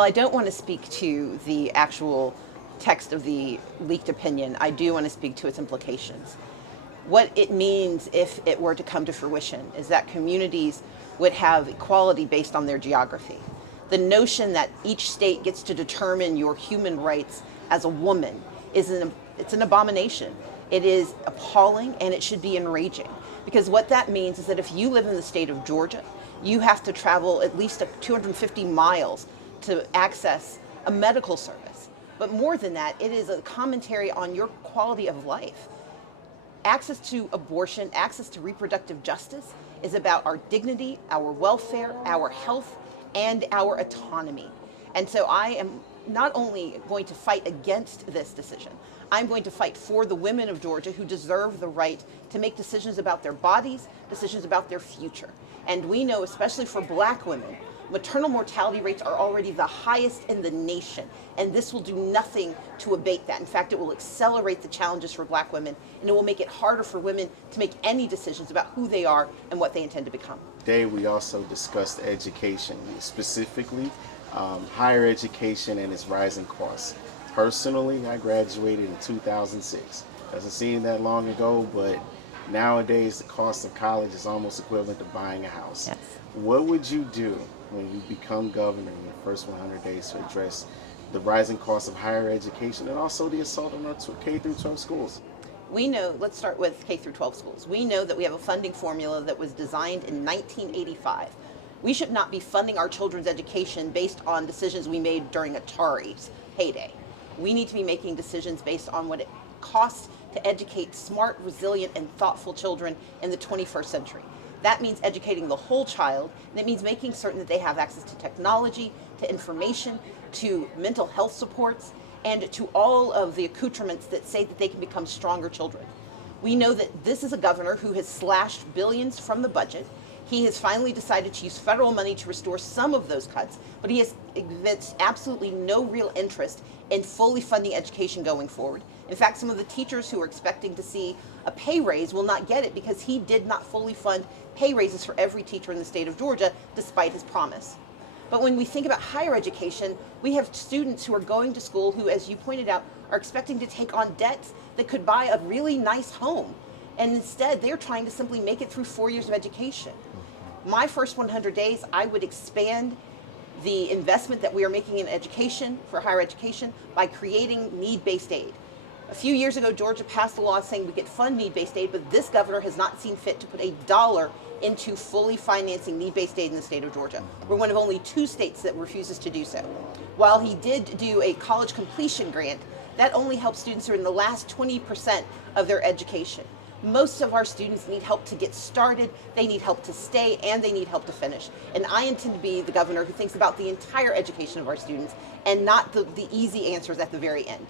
Well, I don't want to speak to the actual text of the leaked opinion. I do want to speak to its implications. What it means if it were to come to fruition is that communities would have equality based on their geography. The notion that each state gets to determine your human rights as a woman it's an abomination. It is appalling, and it should be enraging. Because what that means is that if you live in the state of Georgia, you have to travel at least 250 miles to access a medical service. But more than that, it is a commentary on your quality of life. Access to abortion, access to reproductive justice is about our dignity, our welfare, our health, and our autonomy. And so I am not only going to fight against this decision, I'm going to fight for the women of Georgia who deserve the right to make decisions about their bodies, decisions about their future. And we know, especially for Black women, maternal mortality rates are already the highest in the nation, and this will do nothing to abate that. In fact, it will accelerate the challenges for Black women, and it will make it harder for women to make any decisions about who they are and what they intend to become. Today we also discussed education, specifically higher education and its rising costs. Personally, I graduated in 2006. Doesn't seem that long ago, but nowadays the cost of college is almost equivalent to buying a house. Yes. What would you do when you become governor in your first 100 days to address the rising cost of higher education and also the assault on our K through 12 schools? We know, let's start with K through 12 schools. We know that we have a funding formula that was designed in 1985. We should not be funding our children's education based on decisions we made during Atari's heyday. We need to be making decisions based on what it costs to educate smart, resilient, and thoughtful children in the 21st century. That means educating the whole child, and it means making certain that they have access to technology, to information, to mental health supports, and to all of the accoutrements that say that they can become stronger children. We know that this is a governor who has slashed billions from the budget. He has finally decided to use federal money to restore some of those cuts, but he has evinced absolutely no real interest in fully funding education going forward. In fact, some of the teachers who are expecting to see a pay raise will not get it because he did not fully fund pay raises for every teacher in the state of Georgia, despite his promise. But when we think about higher education, we have students who are going to school who, as you pointed out, are expecting to take on debts that could buy a really nice home. And instead, they're trying to simply make it through 4 years of education. My first 100 days, I would expand the investment that we are making in education, for higher education, by creating need-based aid. A few years ago, Georgia passed a law saying we could fund need-based aid, but this governor has not seen fit to put a dollar into fully financing need-based aid in the state of Georgia. We're one of only 2 states that refuses to do so. While he did do a college completion grant, that only helps students who are in the last 20% of their education. Most of our students need help to get started, they need help to stay, and they need help to finish. And I intend to be the governor who thinks about the entire education of our students and not the easy answers at the very end.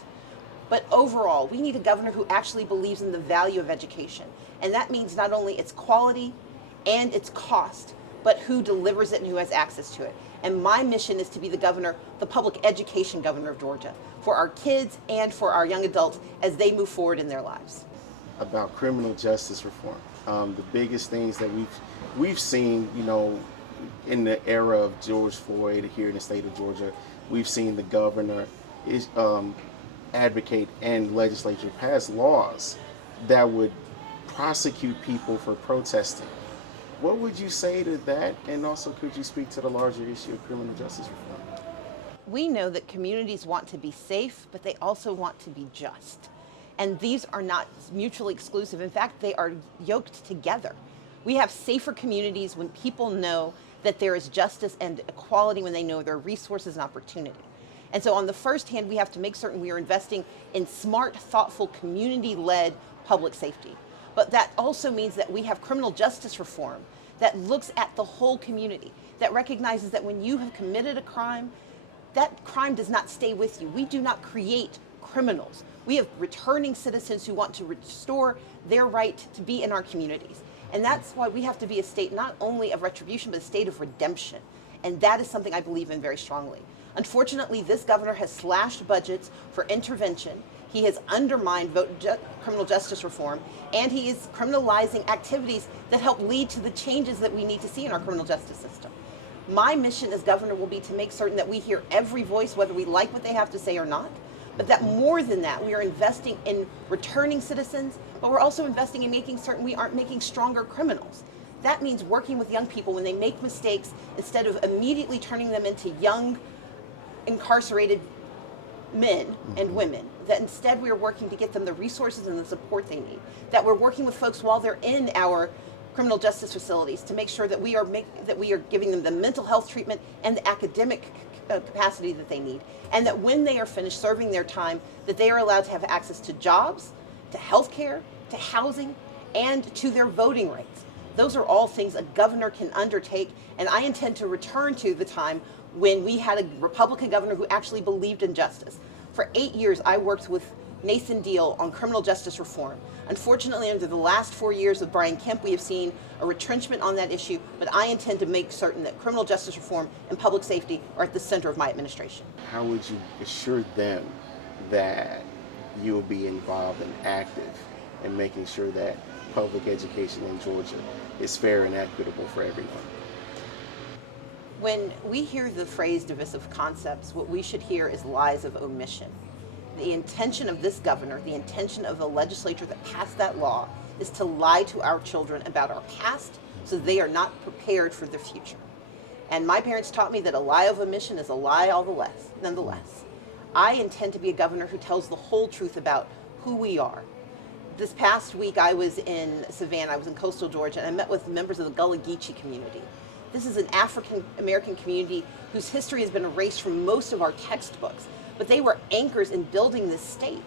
But overall, we need a governor who actually believes in the value of education. And that means not only its quality and its cost, but who delivers it and who has access to it. And my mission is to be the governor, the public education governor of Georgia, for our kids and for our young adults as they move forward in their lives. About criminal justice reform. The biggest things that we've seen, in the era of George Floyd here in the state of Georgia, we've seen the governor advocate and legislature pass laws that would prosecute people for protesting. What would you say to that? And also, could you speak to the larger issue of criminal justice reform? We know that communities want to be safe, but they also want to be just. And these are not mutually exclusive. In fact, they are yoked together. We have safer communities when people know that there is justice and equality, when they know there are resources and opportunity. And so on the first hand, we have to make certain we are investing in smart, thoughtful, community-led public safety. But that also means that we have criminal justice reform that looks at the whole community, that recognizes that when you have committed a crime, that crime does not stay with you. We do not create criminals. We have returning citizens who want to restore their right to be in our communities. And that's why we have to be a state not only of retribution, but a state of redemption. And that is something I believe in very strongly. Unfortunately, this governor has slashed budgets for intervention. He has undermined criminal justice reform, and he is criminalizing activities that help lead to the changes that we need to see in our criminal justice system. My mission as governor will be to make certain that we hear every voice, whether we like what they have to say or not, but that more than that, we are investing in returning citizens, but we're also investing in making certain we aren't making stronger criminals. That means working with young people when they make mistakes, instead of immediately turning them into young, incarcerated men and women, that instead we are working to get them the resources and the support they need, that we're working with folks while they're in our criminal justice facilities to make sure that we are giving them the mental health treatment and the academic capacity that they need, and that when they are finished serving their time, that they are allowed to have access to jobs, to health care, to housing, and to their voting rights. Those are all things a governor can undertake, and I intend to return to the time when we had a Republican governor who actually believed in justice. For 8 years, I worked with Nathan Deal on criminal justice reform. Unfortunately, under the last 4 years of Brian Kemp, we have seen a retrenchment on that issue, but I intend to make certain that criminal justice reform and public safety are at the center of my administration. How would you assure them that you will be involved and active in making sure that public education in Georgia is fair and equitable for everyone? When we hear the phrase divisive concepts, what we should hear is lies of omission. The intention of this governor, the intention of the legislature that passed that law, is to lie to our children about our past so they are not prepared for the future. And my parents taught me that a lie of omission is a lie nonetheless. I intend to be a governor who tells the whole truth about who we are. This past week I was in Savannah, I was in coastal Georgia, and I met with members of the Gullah Geechee community. This is an African American community whose history has been erased from most of our textbooks, but they were anchors in building this state.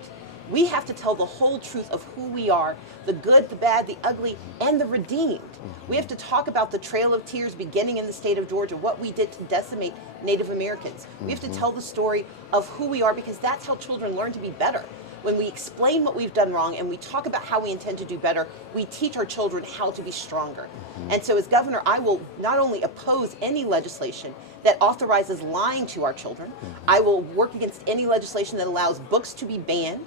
We have to tell the whole truth of who we are, the good, the bad, the ugly, and the redeemed. We have to talk about the Trail of Tears beginning in the state of Georgia, what we did to decimate Native Americans. We have to tell the story of who we are, because that's how children learn to be better. When we explain what we've done wrong and we talk about how we intend to do better, we teach our children how to be stronger. And so as governor, I will not only oppose any legislation that authorizes lying to our children, I will work against any legislation that allows books to be banned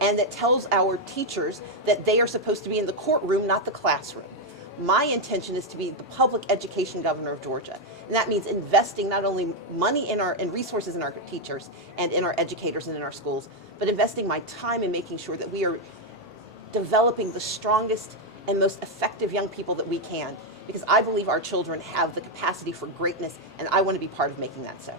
and that tells our teachers that they are supposed to be in the courtroom, not the classroom. My intention is to be the public education governor of Georgia. And that means investing not only money and resources in our teachers and in our educators and in our schools, but investing my time in making sure that we are developing the strongest and most effective young people that we can. Because I believe our children have the capacity for greatness, and I want to be part of making that so.